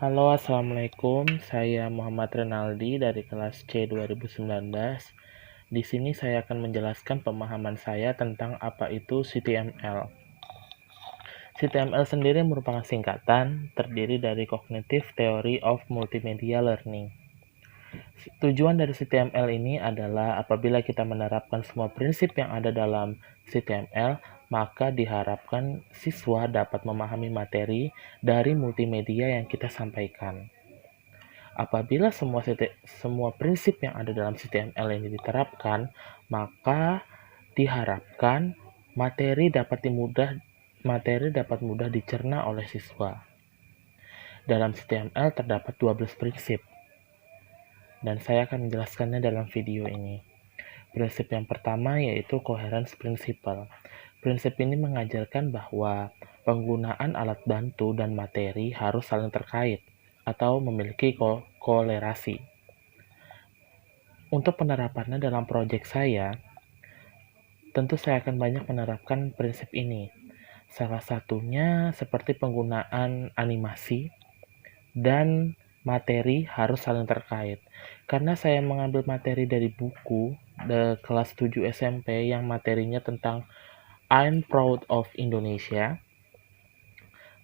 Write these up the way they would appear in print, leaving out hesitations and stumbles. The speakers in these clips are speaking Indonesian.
Halo, Assalamualaikum. Saya Muhammad Renaldi dari kelas C 2019. Di sini saya akan menjelaskan pemahaman saya tentang apa itu CTML. CTML sendiri merupakan singkatan terdiri dari Cognitive Theory of Multimedia Learning. Tujuan dari CTML ini adalah apabila kita menerapkan semua prinsip yang ada dalam CTML, maka diharapkan siswa dapat memahami materi dari multimedia yang kita sampaikan. Apabila semua prinsip yang ada dalam CTML ini diterapkan, maka diharapkan materi dapat mudah dicerna oleh siswa. Dalam CTML terdapat 12 prinsip, dan saya akan menjelaskannya dalam video ini. Prinsip yang pertama yaitu coherence principle. Prinsip ini mengajarkan bahwa penggunaan alat bantu dan materi harus saling terkait atau memiliki kolerasi. Untuk penerapannya dalam proyek saya, tentu saya akan banyak menerapkan prinsip ini. Salah satunya seperti penggunaan animasi dan materi harus saling terkait. Karena saya mengambil materi dari buku kelas 7 SMP yang materinya tentang I'm Proud of Indonesia,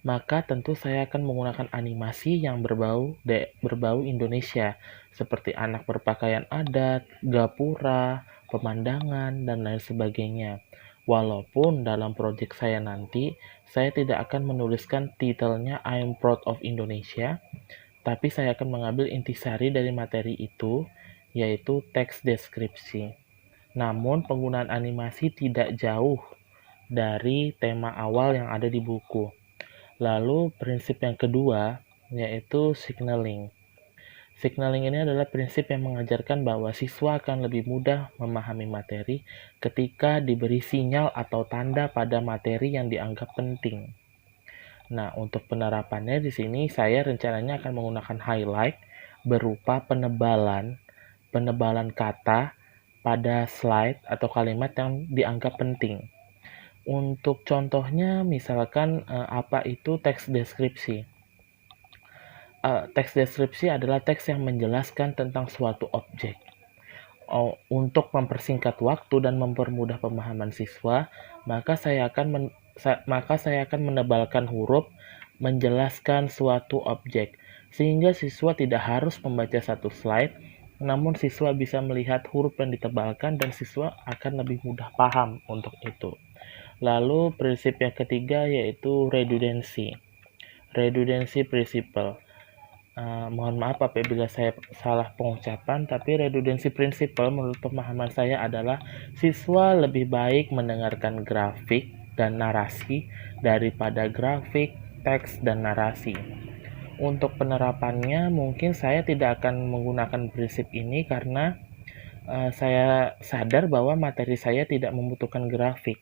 maka tentu saya akan menggunakan animasi yang berbau Indonesia, seperti anak berpakaian adat, gapura, pemandangan, dan lain sebagainya. Walaupun dalam proyek saya nanti, saya tidak akan menuliskan titelnya I'm Proud of Indonesia, tapi saya akan mengambil intisari dari materi itu, yaitu teks deskripsi. Namun, penggunaan animasi tidak jauh dari tema awal yang ada di buku. Lalu prinsip yang kedua yaitu signaling. Signaling ini adalah prinsip yang mengajarkan bahwa siswa akan lebih mudah memahami materi ketika diberi sinyal atau tanda pada materi yang dianggap penting. Nah, untuk penerapannya di sini saya rencananya akan menggunakan highlight berupa penebalan kata pada slide atau kalimat yang dianggap penting. Untuk contohnya, misalkan apa itu teks deskripsi. Teks deskripsi adalah teks yang menjelaskan tentang suatu objek. Untuk mempersingkat waktu dan mempermudah pemahaman siswa, maka saya akan menebalkan huruf menjelaskan suatu objek, sehingga siswa tidak harus membaca satu slide, namun siswa bisa melihat huruf yang ditebalkan dan siswa akan lebih mudah paham untuk itu. Lalu prinsip yang ketiga yaitu redundancy principle. Mohon maaf apabila saya salah pengucapan, tapi redundancy principle menurut pemahaman saya adalah siswa lebih baik mendengarkan grafik dan narasi daripada grafik, teks, dan narasi. Untuk penerapannya mungkin saya tidak akan menggunakan prinsip ini karena saya sadar bahwa materi saya tidak membutuhkan grafik,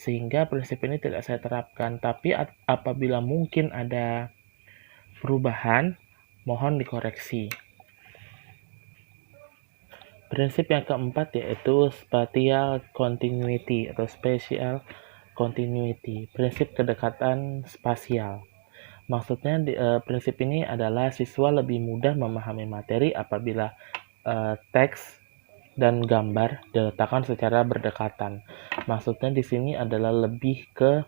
sehingga prinsip ini tidak saya terapkan. Tapi apabila mungkin ada perubahan, mohon dikoreksi. Prinsip yang keempat yaitu spatial continuity atau spatial continuity, prinsip kedekatan spasial. Maksudnya prinsip ini adalah siswa lebih mudah memahami materi apabila teks dan gambar diletakkan secara berdekatan. Maksudnya di sini adalah lebih ke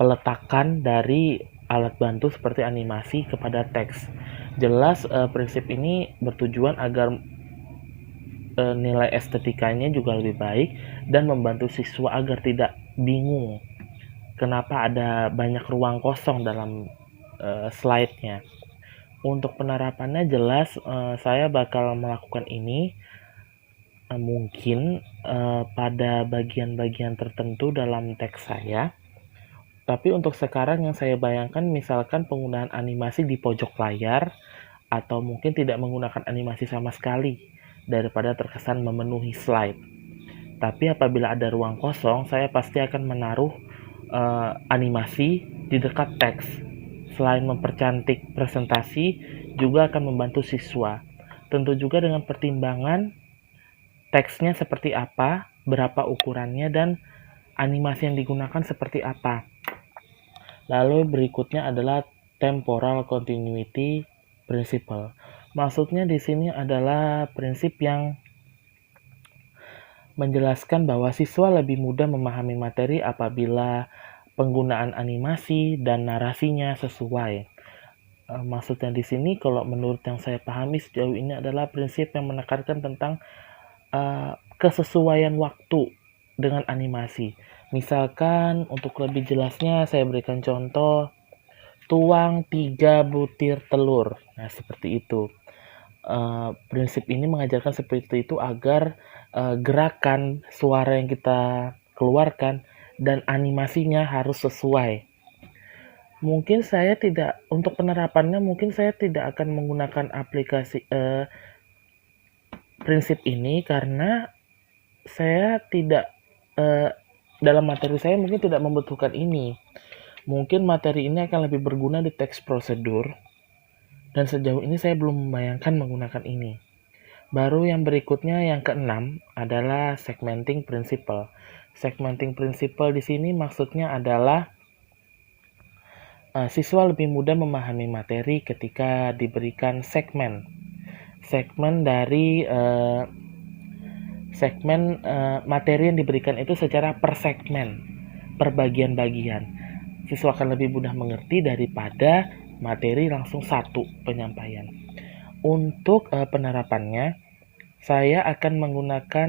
peletakan dari alat bantu seperti animasi kepada teks. Jelas prinsip ini bertujuan agar nilai estetikanya juga lebih baik dan membantu siswa agar tidak bingung kenapa ada banyak ruang kosong dalam slide-nya. Untuk penerapannya jelas saya bakal melakukan ini mungkin pada bagian-bagian tertentu dalam teks saya. Tapi untuk sekarang yang saya bayangkan misalkan penggunaan animasi di pojok layar atau mungkin tidak menggunakan animasi sama sekali daripada terkesan memenuhi slide. Tapi apabila ada ruang kosong, saya pasti akan menaruh animasi di dekat teks. Selain mempercantik presentasi, juga akan membantu siswa. Tentu juga dengan pertimbangan teksnya seperti apa, berapa ukurannya, dan animasi yang digunakan seperti apa. Lalu berikutnya adalah temporal continuity principle. Maksudnya di sini adalah prinsip yang menjelaskan bahwa siswa lebih mudah memahami materi apabila penggunaan animasi dan narasinya sesuai. Maksudnya di sini kalau menurut yang saya pahami sejauh ini adalah prinsip yang menekankan tentang kesesuaian waktu dengan animasi. Misalkan untuk lebih jelasnya saya berikan contoh, tuang 3 butir telur. Nah, seperti itu. Prinsip ini mengajarkan seperti itu agar gerakan suara yang kita keluarkan dan animasinya harus sesuai. Mungkin saya tidak, untuk penerapannya mungkin saya tidak akan menggunakan aplikasi prinsip ini karena saya tidak dalam materi saya mungkin tidak membutuhkan ini. Mungkin materi ini akan lebih berguna di teks prosedur, dan sejauh ini saya belum membayangkan menggunakan ini. Baru yang berikutnya, yang keenam, adalah segmenting principle. Segmenting principle di sini maksudnya adalah siswa lebih mudah memahami materi ketika diberikan segmen. Segmen dari materi yang diberikan itu secara per segmen, per bagian-bagian. Siswa akan lebih mudah mengerti daripada materi langsung satu penyampaian. Untuk penerapannya, saya akan menggunakan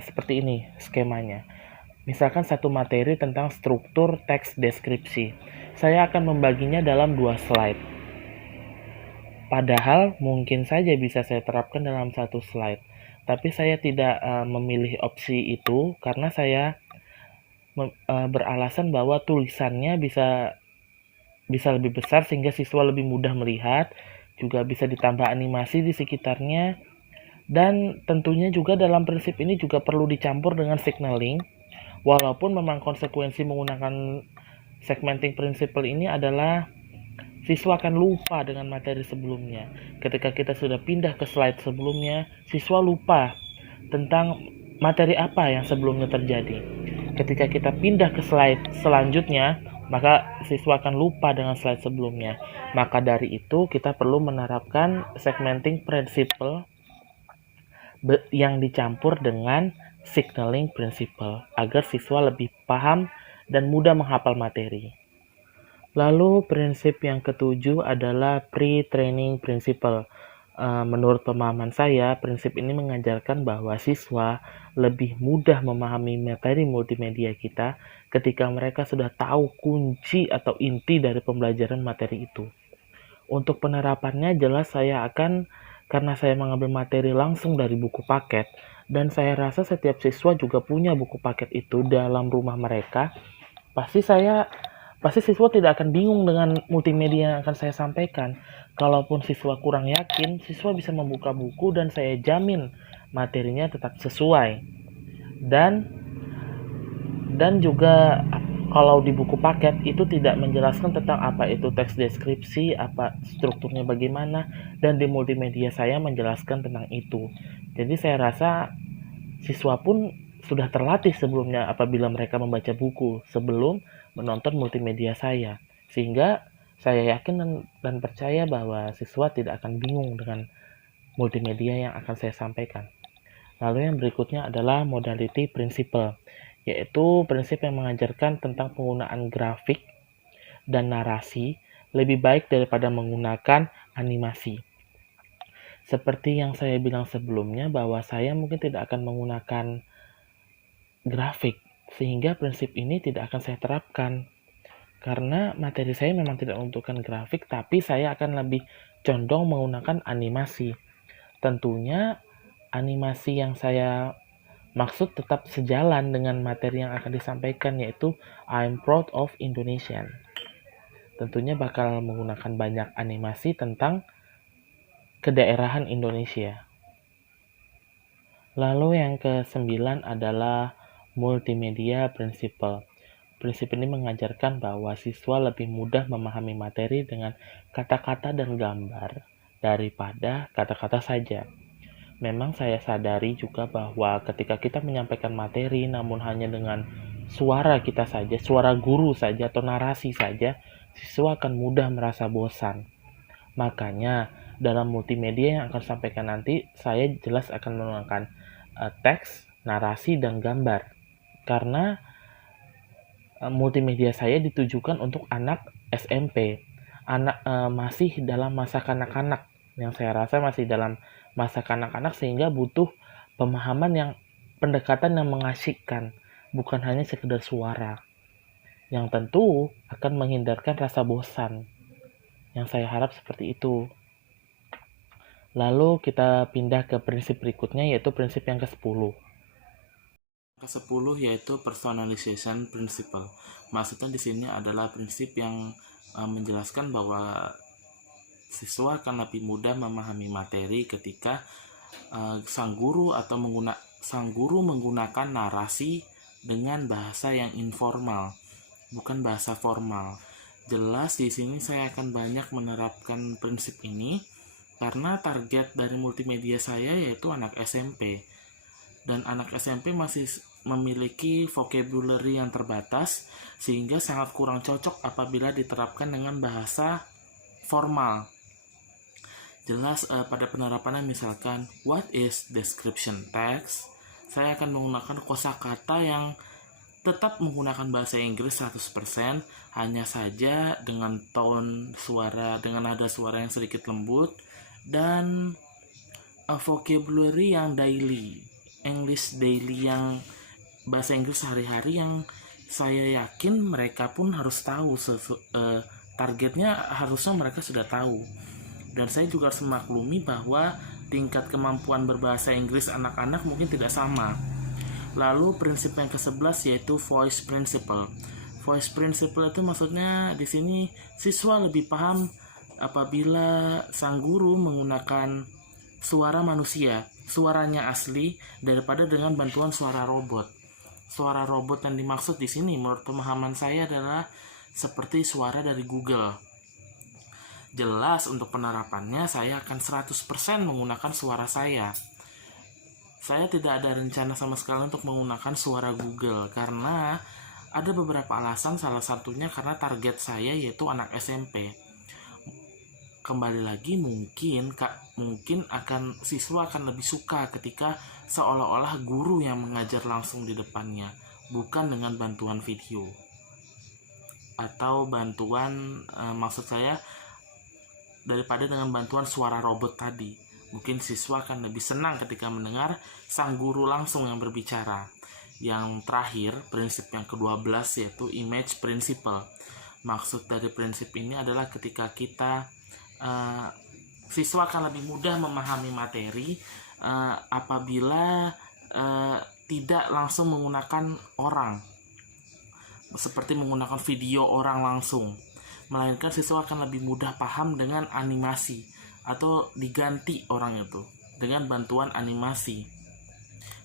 seperti ini skemanya. Misalkan satu materi tentang struktur teks deskripsi. Saya akan membaginya dalam 2 slide. Padahal mungkin saja bisa saya terapkan dalam 1 slide. Tapi saya tidak memilih opsi itu karena saya beralasan bahwa tulisannya bisa lebih besar sehingga siswa lebih mudah melihat, juga bisa ditambah animasi di sekitarnya, dan tentunya juga dalam prinsip ini juga perlu dicampur dengan signaling. Walaupun memang konsekuensi menggunakan segmenting principle ini adalah siswa akan lupa dengan materi sebelumnya. Ketika kita sudah pindah ke slide sebelumnya, siswa lupa tentang materi apa yang sebelumnya terjadi. Ketika kita pindah ke slide selanjutnya, maka siswa akan lupa dengan slide sebelumnya. Maka dari itu kita perlu menerapkan segmenting principle yang dicampur dengan signaling principle agar siswa lebih paham dan mudah menghafal materi. Lalu prinsip yang ketujuh adalah pre-training principle. Menurut pemahaman saya, prinsip ini mengajarkan bahwa siswa lebih mudah memahami materi multimedia kita ketika mereka sudah tahu kunci atau inti dari pembelajaran materi itu. Untuk penerapannya jelas karena saya mengambil materi langsung dari buku paket, dan saya rasa setiap siswa juga punya buku paket itu dalam rumah mereka, pasti siswa tidak akan bingung dengan multimedia yang akan saya sampaikan. Kalaupun siswa kurang yakin, siswa bisa membuka buku dan saya jamin materinya tetap sesuai. Dan juga kalau di buku paket itu tidak menjelaskan tentang apa itu teks deskripsi, apa strukturnya bagaimana, dan di multimedia saya menjelaskan tentang itu. Jadi saya rasa siswa pun sudah terlatih sebelumnya apabila mereka membaca buku sebelum menonton multimedia saya. Sehingga saya yakin dan percaya bahwa siswa tidak akan bingung dengan multimedia yang akan saya sampaikan. Lalu yang berikutnya adalah modality principle, yaitu prinsip yang mengajarkan tentang penggunaan grafik dan narasi lebih baik daripada menggunakan animasi. Seperti yang saya bilang sebelumnya bahwa saya mungkin tidak akan menggunakan grafik, sehingga prinsip ini tidak akan saya terapkan. Karena materi saya memang tidak membutuhkan grafik, tapi saya akan lebih condong menggunakan animasi. Tentunya animasi yang saya maksud tetap sejalan dengan materi yang akan disampaikan, yaitu I'm proud of Indonesian. Tentunya bakal menggunakan banyak animasi tentang kedaerahan Indonesia. Lalu yang ke-9 adalah multimedia principle. Prinsip ini mengajarkan bahwa siswa lebih mudah memahami materi dengan kata-kata dan gambar daripada kata-kata saja. Memang saya sadari juga bahwa ketika kita menyampaikan materi namun hanya dengan suara kita saja, suara guru saja atau narasi saja, siswa akan mudah merasa bosan. Makanya, dalam multimedia yang akan sampaikan nanti, saya jelas akan menggunakan teks, narasi, dan gambar. Karena multimedia saya ditujukan untuk anak SMP, masih dalam masa kanak-kanak, yang saya rasa masih dalam masa kanak-kanak sehingga butuh pemahaman pendekatan yang mengasyikkan, bukan hanya sekedar suara, yang tentu akan menghindarkan rasa bosan, yang saya harap seperti itu. Lalu kita pindah ke prinsip berikutnya, yaitu prinsip yang ke-10. Ke-10 yaitu personalization principle. Maksudnya di sini adalah prinsip yang menjelaskan bahwa siswa akan lebih mudah memahami materi ketika sang guru menggunakan narasi dengan bahasa yang informal, bukan bahasa formal. Jelas di sini saya akan banyak menerapkan prinsip ini karena target dari multimedia saya yaitu anak SMP. Dan anak SMP masih memiliki vocabulary yang terbatas sehingga sangat kurang cocok apabila diterapkan dengan bahasa formal. Jelas pada penerapannya misalkan what is description text, saya akan menggunakan kosakata yang tetap menggunakan bahasa Inggris 100%, hanya saja dengan tone suara, dengan nada suara yang sedikit lembut, dan vocabulary yang daily, English daily, yang bahasa Inggris sehari-hari yang saya yakin mereka pun harus tahu. Targetnya harusnya mereka sudah tahu. Dan saya juga harus memaklumi bahwa tingkat kemampuan berbahasa Inggris anak-anak mungkin tidak sama. Lalu prinsip yang ke-11 yaitu voice principle. Voice principle itu maksudnya di sini siswa lebih paham apabila sang guru menggunakan suara manusia, suaranya asli, daripada dengan bantuan suara robot. Suara robot yang dimaksud di sini menurut pemahaman saya adalah seperti suara dari Google. Jelas untuk penerapannya saya akan 100% menggunakan suara saya. Saya tidak ada rencana sama sekali untuk menggunakan suara Google karena ada beberapa alasan, salah satunya karena target saya yaitu anak SMP. Kembali lagi mungkin siswa akan lebih suka ketika seolah-olah guru yang mengajar langsung di depannya, bukan dengan bantuan video atau bantuan maksud saya daripada dengan bantuan suara robot tadi. Mungkin siswa akan lebih senang ketika mendengar sang guru langsung yang berbicara. Yang terakhir, prinsip yang ke-12 yaitu image principle. Maksud dari prinsip ini adalah ketika siswa akan lebih mudah memahami materi apabila tidak langsung menggunakan orang, seperti menggunakan video orang langsung, melainkan siswa akan lebih mudah paham dengan animasi atau diganti orang itu dengan bantuan animasi,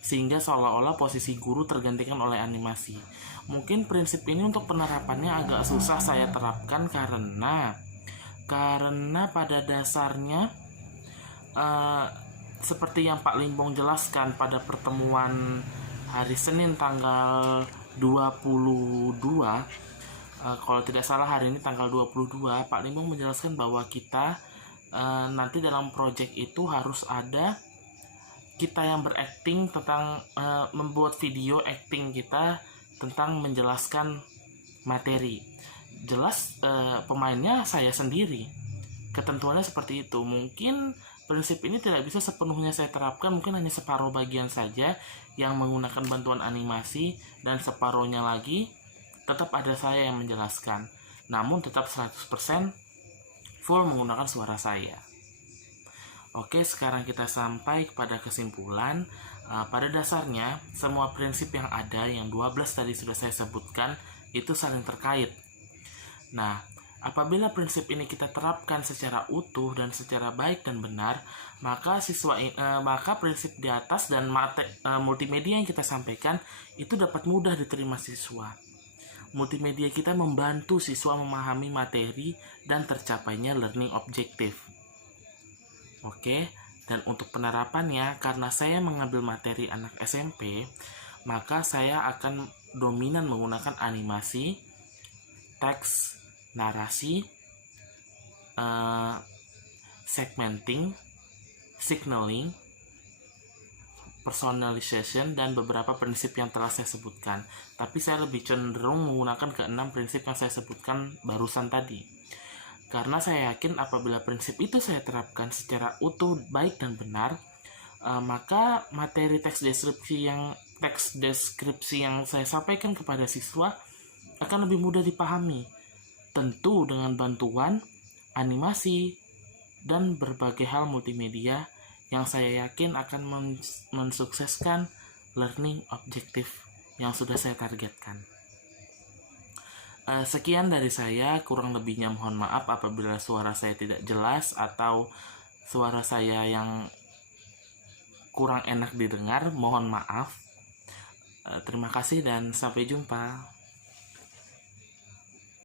sehingga seolah-olah posisi guru tergantikan oleh animasi. Mungkin prinsip ini untuk penerapannya agak susah saya terapkan karena pada dasarnya seperti yang Pak Limbong jelaskan pada pertemuan hari Senin tanggal 22, kalau tidak salah hari ini tanggal 22, Pak Limbong menjelaskan bahwa kita nanti dalam project itu harus ada kita yang berakting tentang membuat video acting kita tentang menjelaskan materi. Jelas pemainnya saya sendiri. Ketentuannya seperti itu. Mungkin prinsip ini tidak bisa sepenuhnya saya terapkan, mungkin hanya separuh bagian saja yang menggunakan bantuan animasi, dan separuhnya lagi tetap ada saya yang menjelaskan. Namun tetap 100% full menggunakan suara saya. Oke, sekarang kita sampai kepada kesimpulan. Pada dasarnya, semua prinsip yang ada, yang 12 tadi sudah saya sebutkan, itu saling terkait. Nah, apabila prinsip ini kita terapkan secara utuh dan secara baik dan benar, maka prinsip di atas dan multimedia yang kita sampaikan itu dapat mudah diterima siswa. Multimedia kita membantu siswa memahami materi dan tercapainya learning objective. Oke, dan untuk penerapannya, karena saya mengambil materi anak SMP, maka saya akan dominan menggunakan animasi, teks, narasi, segmenting, signaling, personalization, dan beberapa prinsip yang telah saya sebutkan. Tapi saya lebih cenderung menggunakan ke-6 prinsip yang saya sebutkan barusan tadi. Karena saya yakin apabila prinsip itu saya terapkan secara utuh, baik dan benar, maka materi teks deskripsi yang saya sampaikan kepada siswa akan lebih mudah dipahami. Tentu dengan bantuan animasi dan berbagai hal multimedia yang saya yakin akan mensukseskan learning objektif yang sudah saya targetkan. Sekian dari saya, kurang lebihnya mohon maaf apabila suara saya tidak jelas atau suara saya yang kurang enak didengar, mohon maaf. Terima kasih dan sampai jumpa.